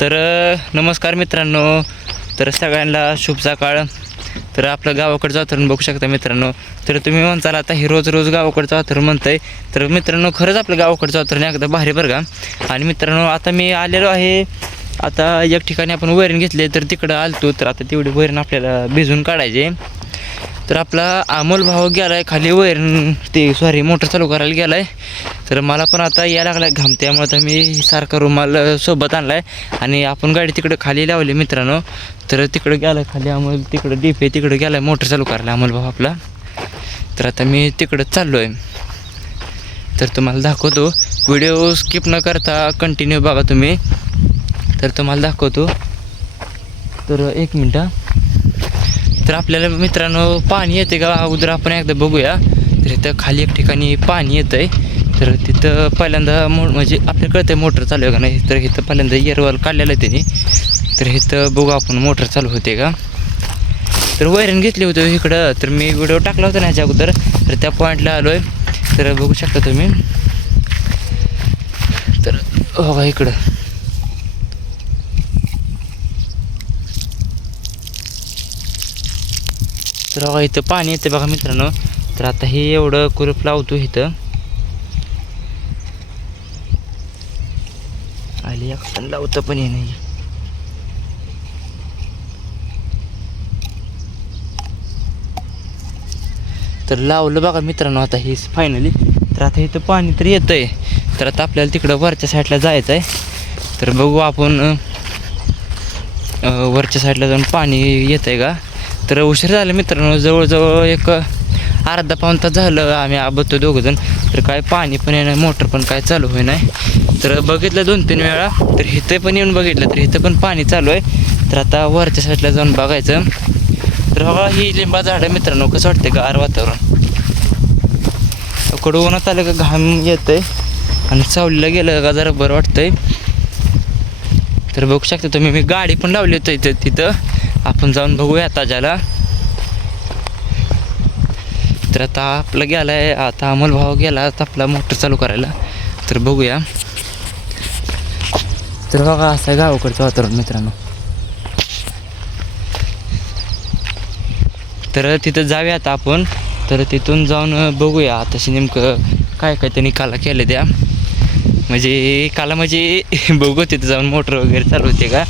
तर नमस्कार मित्रांनो. तर सगळ्यांना शुभ सकाळ तर आपलं गावाकडचं वातावरण बघू शकता मित्रांनो. तर तुम्ही म्हणताल आता हे रोज रोज गावाकडचं वातावरण म्हणताय. तर मित्रांनो खरंच आपलं गावाकडचं वातावरण एकदा भारी बरं का? आणि मित्रांनो आता मी आलेलो आहे. आता एक ठिकाणी आपण वैरण घेतले तर तिकडं आलतो. तर आता तेवढी वैरण आपल्याला भिजून काढायचे. तर आपला अमोल भाऊ आहे खाली वैर ते सॉरी मोटर चालू करायला गेला आहे तर मला पण आता यायला लागला घाम त्यामुळे तर मी सारखा रुमाल सोबत आणला आहे आणि आपण गाडी तिकडं खाली लावली मित्रांनो. तर तिकडं गेलाय खाली अमोल तिकडं डीप आहे तिकडं आहे मोटर चालू करायला अमोल भाऊ आपला. तर आता मी तिकडं चाललो आहे तर तुम्हाला दाखवतो. व्हिडिओ स्किप न करता कंटिन्यू बघा तुम्ही. तर तुम्हाला दाखवतो. तर एक मिनटं तर आपल्याला मित्रांनो पाणी येते का? अगोदर आपण एकदा बघूया. तर इथं खाली एक ठिकाणी पाणी येतं आहे तर तिथं पहिल्यांदा मो म्हणजे आपल्याला कळतं आहे मोटर चालू आहे का नाही? तर इथं पहिल्यांदा इयरवाल काढलेलं आहे त्यांनी. तर इथं बघू आपण मोटर चालू होते का? तर वैरण घेतली होती हो इकडं. तर मी व्हिडिओ टाकला होता ना ह्याच्या अगोदर. तर त्या पॉईंटला आलो आहे तर बघू शकता तुम्ही. तर हो का इकडं. तर बघा इथं पाणी येते बघा मित्रांनो. तर आता हे एवढं कुरूप लावतो इथं. आली आपण लावतं पण हे नाही. तर लावलं बघा मित्रांनो आता हे फायनली तर आता इथं पाणी तर येतं आहे तर आता आपल्याला तिकडं वरच्या साईडला जायचं आहे तर बघू आपण वरच्या साईडला जाऊन पाणी येतं आहे का? तर उशीर झाला मित्रांनो जवळजवळ एक अर्धा पाऊण तास झालं आम्ही आबतो दोघंजण. तर काय पाणी पण येणं मोटर पण काय चालू होई नाही तर बघितलं दोन तीन वेळा तर इथं पण येऊन बघितलं तर इथं पण पाणी चालू आहे. तर आता वरच्या साईडला जाऊन बघायचं. तर बाबा ही लिंबा झाडं मित्रांनो कसं वाटतं का आर वातावरण कडू उन्हात आलं का घाम येतंय. आणि सावलीला गेलं का जरा बरं वाटतंय. तर बघू शकता तुम्ही मी गाडी पण लावली होती इथं तिथं. आपण जाऊन बघूया ताजाला तर आता आपलं आहे आता अमोल भाव गेला आता आपला मोटर चालू करायला. तर बघूया. तर बघा असं आहे गावाकडचं वातावरण मित्रांनो. तर तिथं जाऊया आता आपण. तर तिथून जाऊन बघूया आताशी नेमकं काय काय त्यांनी काला केलं त्या. म्हणजे काला म्हणजे बघू तिथं जाऊन मोटर वगैरे चालू होते का?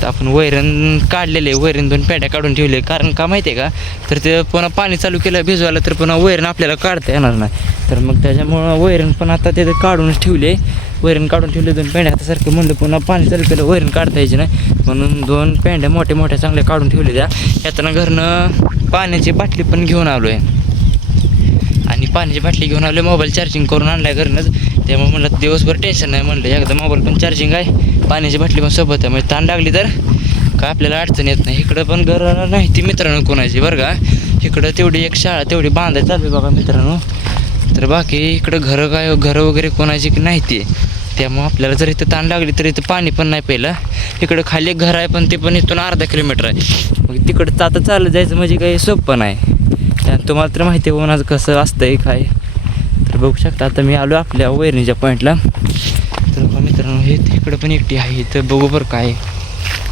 तर आपण वैरण काढलेले वैरण दोन पेट्या काढून ठेवले. कारण का माहिती आहे का? तर ते पुन्हा पाणी चालू केलं भिजवायला तर पुन्हा वैरण आपल्याला काढता येणार नाही. तर मग त्याच्यामुळं वैरण पण आता ते काढूनच ठेवले. वैरण काढून ठेवले दोन पेंड्या. आता सारखं म्हणलं पुन्हा पाणी चालू केलं वैरण काढता यायचे नाही. म्हणून दोन पेंड्या मोठ्या मोठ्या चांगल्या काढून ठेवले त्या यातनं घरनं पाण्याची बाटली पण घेऊन आलो आहे आणि पाण्याची बाटली घेऊन आलो मोबाईल चार्जिंग करून आणल्या घरनंच. त्यामुळे म्हणलं दिवसभर टेन्शन नाही म्हणलं. एकदा मोबाईल पण चार्जिंग आहे. पाण्याची बाटली पण सोबत आहे. म्हणजे ताण लागली तर काय आपल्याला अडचण येत नाही. इकडं पण घर नाही ती मित्रांनो कोणाची बरं का? इकडं तेवढी एक शाळा तेवढी बांधायला चालू आहे बघा मित्रांनो. तर बाकी इकडं घरं काय घरं वगैरे कोणाची की नाही ती. त्यामुळं आपल्याला जर इथं ताण लागली तर इथं पाणी पण नाही पहिलं इकडं खाली एक घर आहे पण ते पण इथून अर्धा किलोमीटर आहे. मग तिकडं आता चालत जायचं म्हणजे काही सोपं नाही. त्यात तुम्हाला तर माहिती आहे आज कसं असतंय काय. बघू शकता. आता मी आलो आपल्या वैरणीच्या पॉईंटला तर मित्रांनो हे इकडं पण एकटी आहे. तर बघू बरं काय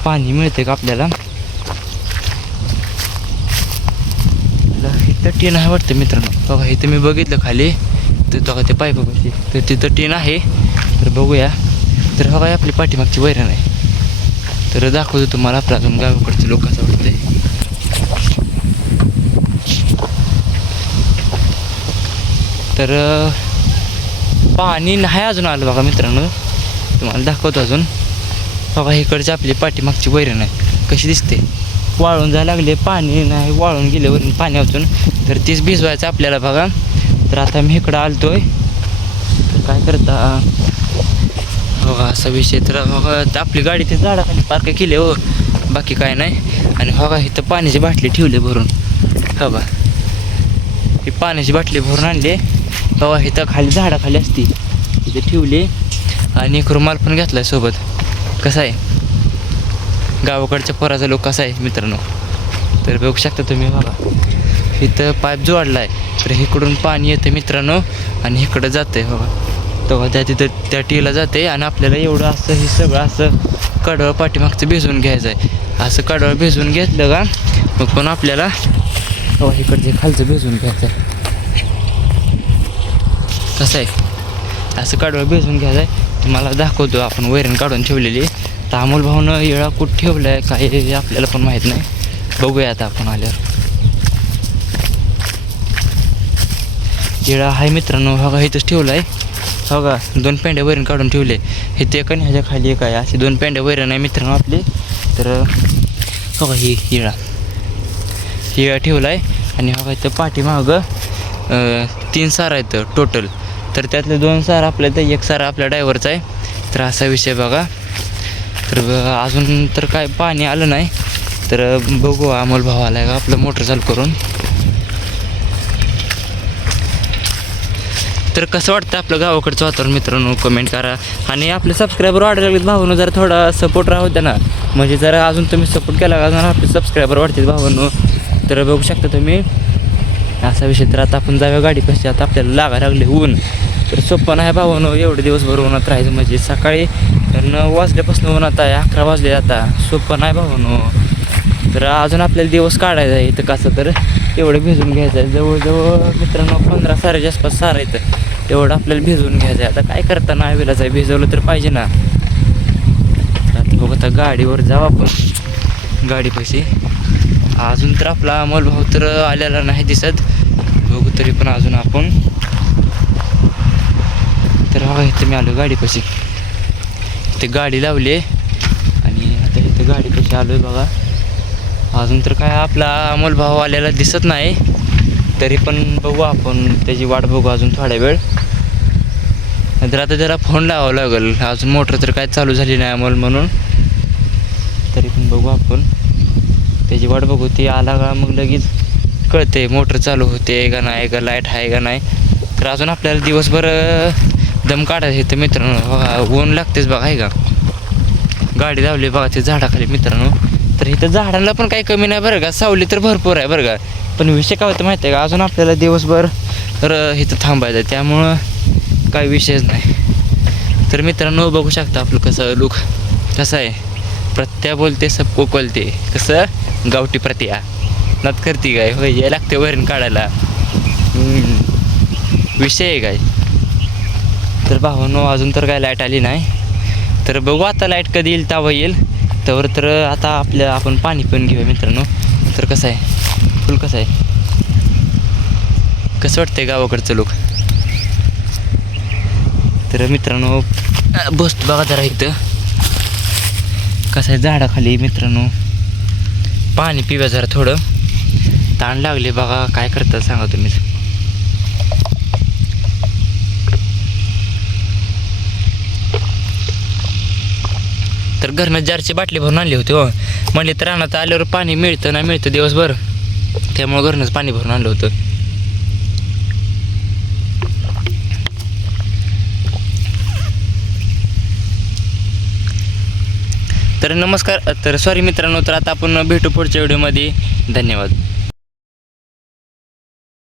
पाणी मिळते का आपल्याला. इथं टीन आहे वाटतं मित्रांनो. बघा इथं मी बघितलं खाली. तर बघा ते पाय बघायची तर तिथं टीन आहे. तर बघूया. तर हवाय आपली पाठीमागची वैरण आहे. तर दाखवतो तुम्हाला आपल्या अजून गावाकडचे लोकांचं वाटतंय. तर पाणी नाही अजून आलं बघा मित्रांनो. तुम्हाला दाखवतो अजून. बघा इकडची आपली पाठीमागची वैरण आहे. कशी दिसते? वाळून जायला लागले पाणी नाही वाळून गेले वरून पाणी वाचून तर तीच भिजवायचं आपल्याला बघा. तर आता मी इकडं आलतोय. तर काय करता? बघा असा विषय. तर बघा आपली गाडी ते झाडाखाली पार्क केली हो. बाकी काय नाही. आणि बघा इथं पाण्याची बाटली ठेवली भरून. हो बा ही पाण्याची बाटली भरून आणली. तेव्हा इथं खाली झाडाखाली असती. इथे ठेवली आणि एक रुमाल पण घेतलाय सोबत. कसा आहे? गावाकडच्या पोराचा लोक कसा आहे मित्रांनो? तर बघू शकता तुम्ही बघा. इथं पाईप जोडला आहे तर इकडून पाणी येतं मित्रांनो आणि इकडं जातं आहे बघा. तेव्हा त्या तिथं त्या टीला जाते आणि आपल्याला एवढं असं हे सगळं असं कडवळ पाठीमागचं भिजवून घ्यायचं आहे असं कडवळ भिजवून घेतलं का मग पण आपल्याला तेव्हा इकडचे खालचं भिजवून घ्यायचं आहे कसं आहे? असं काढून भिजवून घ्यायचं आहे तुम्हाला दाखवतो आपण वैरण काढून ठेवलेली तर अमोल भाऊनं येळा कुठं ठेवलं आहे काय आपल्याला पण माहीत नाही. बघूया आता आपण आल्यावर. येळा आहे मित्रांनो बघा इथंच ठेवला आहे हो का दोन पेंड्या वैरण काढून ठेवले. हे ते कणी ह्याच्या खाली एक आहे असे दोन पेंड्या वैरण आहे मित्रांनो आपले. तर हो का ही येळा. येळा ठेवला आहे आणि हो का इथं पाठीमागं तीन सार आहेत टोटल तर त्यातले दोन सार आपल्या तर एक सार आपल्या ड्रायव्हरचा आहे. तर असा विषय बघा. तर अजून तर काय पाणी आलं नाही. तर बघू अमोल भाव आला आहे का आपलं मोटर चालू करून. तर कसं वाटतं आपलं गावाकडचं वातावरण मित्रांनो? कमेंट करा. आणि आपले सबस्क्रायबर वाढायला लागलेत भावांनो जरा थोडा सपोर्ट राहू द्या ना. म्हणजे जरा अजून तुम्ही सपोर्ट केला का आपले सबस्क्रायबर वाढतील भावांनो. तर बघू शकता तुम्ही. असा विषय तर आता आपण जाऊया गाडी कशी आता आपल्याला लागा लागले ऊन. तर सोपं नाही भावांनो एवढे दिवसभर उन्हात राहायचं म्हणजे सकाळी नऊ वाजल्यापासून उन्हात आहे अकरा वाजले आता. सोपं नाही भावांनो तर अजून आपल्याला दिवस काढायचा आहे इथं कसं तर. एवढं भिजून घ्यायचं आहे. जवळजवळ मित्रांनो पंधरा साराच्या आसपास सारं येतं एवढं आपल्याला भिजवून घ्यायचं आहे. आता काय करता नाही विलाच आहे. भिजवलं तर पाहिजे ना. आता बघ आता गाडीवर जाऊ आपण. गाडी पैसे. अजून तर आपला अमोल भाऊ तर आलेला नाही दिसत. बघू तरी पण अजून आपण. तर हा इथं मी आलो गाडी पैसे इथे गाडी लावली आहे. आणि आता इथं गाडी कशी आलो आहे बघा. अजून तर काय आपला अमोल भाऊ आलेला दिसत नाही. तरी पण बघू आपण त्याची वाट बघू अजून थोडा वेळ. नंतर आता त्याला फोन लावावं लागेल. अजून मोटर तर काय चालू झाली नाही अमोल म्हणून. तरी पण बघू आपण. त्याची वाट बघू ती आला का मग लगेच कळते मोटर चालू होते का नाही का लाइट आहे का नाही. तर अजून आपल्याला दिवसभर दम काढायचं तर मित्रांनो. ऊन लागतेच बघा आहे का? गाडी लावली बघा ते झाडाखाली मित्रांनो. तर इथं झाडांना पण काही कमी नाही बरं का? सावली तर भरपूर आहे बरं का? पण विषय काय होतं माहिती आहे का? अजून आपल्याला दिवसभर इथं थांबायचं आहे. त्यामुळं काही विषयच नाही. तर मित्रांनो बघू शकता आपलं कसं लुक कसं आहे. प्रत्या बोलते सबको कोलते. कसं? गावठी प्रत्या. नात करती काय? होय या लागते वरण काढायला. विषय आहे काय? तर भावानो अजून तर काय लाइट आली नाही. तर बघू आता लाइट कधी येईल तेव्हा येईल. तर तर आता आपल्या आपण पाणी पण घेऊया मित्रांनो. तर कसं आहे? फुल कसं आहे? कसं वाटतंय गावाकडचं लोक तर मित्रांनो बसतो बघा जरा इथं. कसं आहे झाडाखाली मित्रांनो? पाणी पिव्या जरा थोडं. ताण लागले बघा काय करतात सांगा तुम्ही. तर घरनं जारची बाटली भरून आणली होती हो. म्हणले तर रानात आल्यावर पाणी मिळतं ना मिळतं दिवसभर. त्यामुळं घरनंच पाणी भरून आणलं होतं. तर नमस्कार तर सॉरी मित्रांनो तर आता आपण भेटू पुढच्या व्हिडिओमध्ये धन्यवाद.